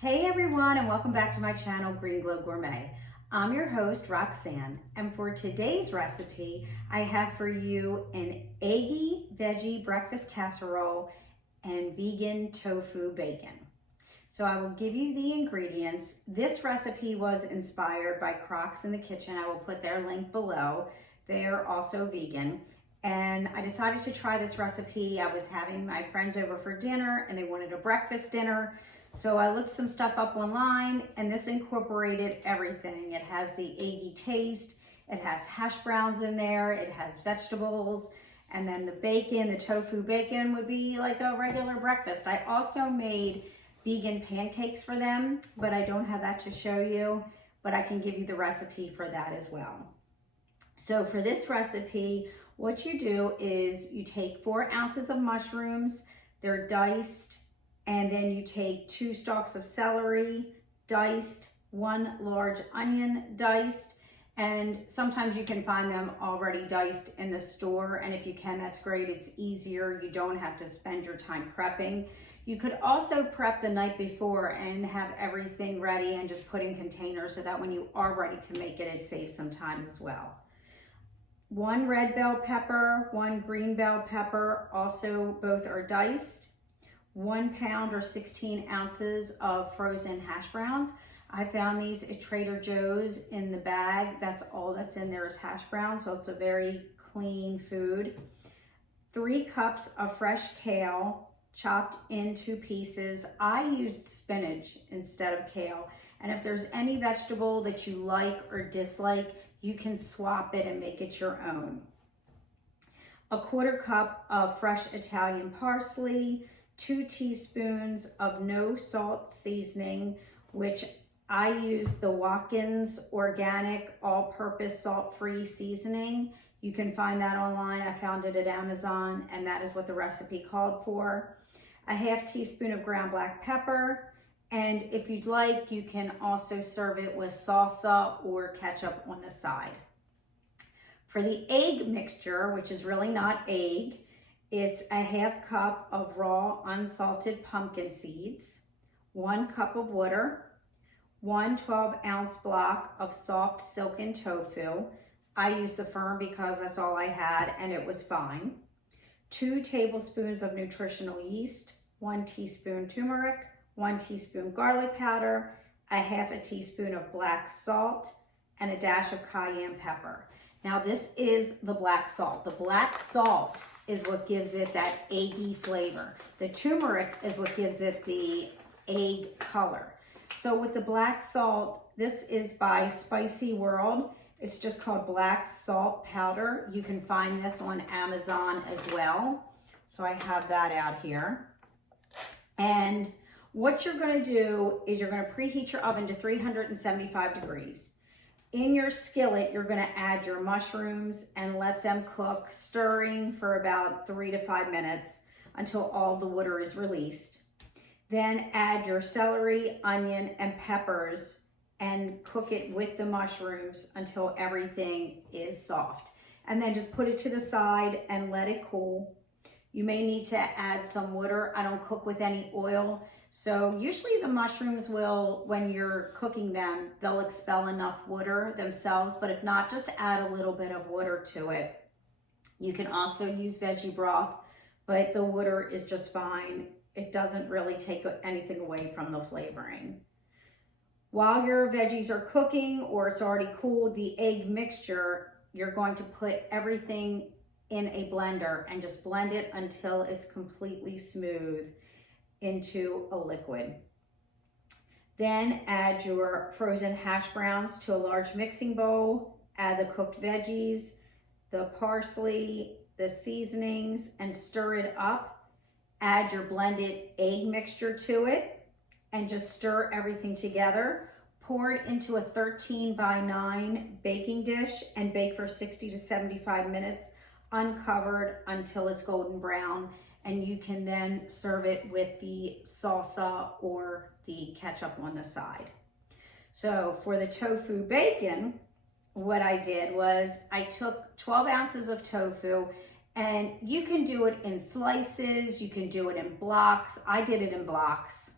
Hey everyone, and welcome back to my channel, Green Glow Gourmet. I'm your host, Roxanne, and for today's recipe, I have for you an eggy veggie breakfast casserole and vegan tofu bacon. So I will give you the ingredients. This recipe was inspired by Crocs in the Kitchen. I will put their link below. They are also vegan. And I decided to try this recipe. I was having my friends over for dinner and they wanted a breakfast dinner. So I looked some stuff up online and this incorporated everything. It has the eggy taste, it has hash browns in there, it has vegetables, and then the bacon, the tofu bacon would be like a regular breakfast. I also made vegan pancakes for them, but I don't have that to show you, but I can give you the recipe for that as well. So for this recipe, what you do is you take 4 ounces of mushrooms, they're diced, and then you take 2 stalks of celery, diced, 1 large onion, diced, and sometimes you can find them already diced in the store, and if you can, that's great. It's easier. You don't have to spend your time prepping. You could also prep the night before and have everything ready and just put in containers so that when you are ready to make it, it saves some time as well. 1 red bell pepper, 1 green bell pepper, also both are diced. 1 pound or 16 ounces of frozen hash browns. I found these at Trader Joe's in the bag. That's all that's in there is hash browns, so it's a very clean food. 3 cups of fresh kale chopped into pieces. I used spinach instead of kale. And if there's any vegetable that you like or dislike, you can swap it and make it your own. 1/4 cup of fresh Italian parsley, 2 teaspoons of no salt seasoning, which I use the Watkins organic all-purpose salt-free seasoning. You can find that online. I found it at Amazon, and that is what the recipe called for. 1/2 teaspoon of ground black pepper, and if you'd like, you can also serve it with salsa or ketchup on the side. For the egg mixture, which is really not egg, it's 1/2 cup of raw unsalted pumpkin seeds, 1 cup of water, 1 12-ounce block of soft silken tofu. I used the firm because that's all I had and it was fine. 2 tablespoons of nutritional yeast, 1 teaspoon turmeric, 1 teaspoon garlic powder, 1/2 teaspoon of black salt, and a dash of cayenne pepper. Now this is the black salt. The black salt is what gives it that eggy flavor. The turmeric is what gives it the egg color. So with the black salt, this is by Spicy World. It's just called black salt powder. You can find this on Amazon as well. So I have that out here. And what you're gonna do is you're gonna preheat your oven to 375 degrees. In your skillet, you're gonna add your mushrooms and let them cook, stirring for about 3 to 5 minutes until all the water is released. Then add your celery, onion, and peppers and cook it with the mushrooms until everything is soft. And then just put it to the side and let it cool. You may need to add some water. I don't cook with any oil. So usually the mushrooms will, when you're cooking them, they'll expel enough water themselves, but if not, just add a little bit of water to it. You can also use veggie broth, but the water is just fine. It doesn't really take anything away from the flavoring. While your veggies are cooking or it's already cooled, the egg mixture, you're going to put everything in a blender and just blend it until it's completely smooth into a liquid. Then add your frozen hash browns to a large mixing bowl, add the cooked veggies, the parsley, the seasonings, and stir it up. Add your blended egg mixture to it and just stir everything together. Pour it into a 13×9 baking dish and bake for 60 to 75 minutes uncovered until it's golden brown. And you can then serve it with the salsa or the ketchup on the side. So for the tofu bacon, what I did was I took 12 ounces of tofu, and you can do it in slices, you can do it in blocks. I did it in blocks.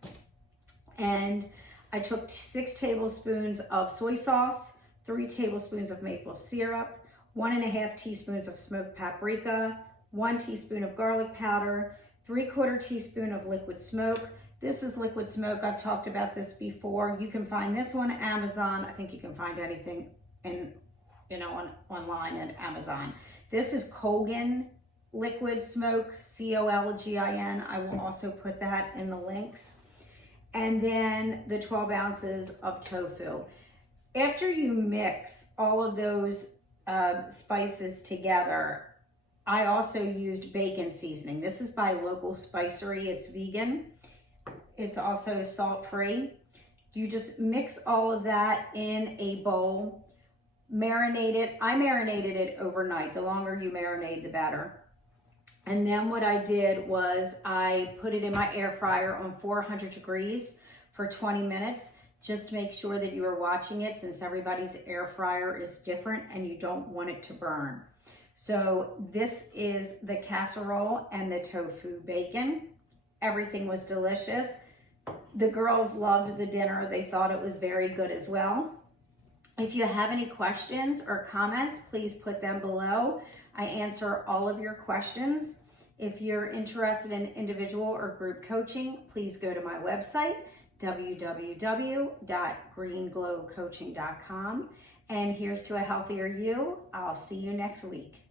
And I took 6 tablespoons of soy sauce, 3 tablespoons of maple syrup, 1.5 teaspoons of smoked paprika, 1 teaspoon of garlic powder, 3/4 teaspoon of liquid smoke. This is liquid smoke. I've talked about this before. You can find this on Amazon. I think you can find anything online at Amazon. This is Colgin liquid smoke, Colgin. I will also put that in the links. And then the 12 ounces of tofu. After you mix all of those spices together, I also used bacon seasoning. This is by Local Spicery. It's vegan. It's also salt-free. You just mix all of that in a bowl, marinate it. I marinated it overnight. The longer you marinate, the better. And then what I did was I put it in my air fryer on 400 degrees for 20 minutes. Just make sure that you are watching it, since everybody's air fryer is different and you don't want it to burn. So this is the casserole and the tofu bacon. Everything was delicious. The girls loved the dinner. They thought it was very good as well. If you have any questions or comments, please put them below. I answer all of your questions. If you're interested in individual or group coaching, please go to my website, www.greenglowcoaching.com. And here's to a healthier you. I'll see you next week.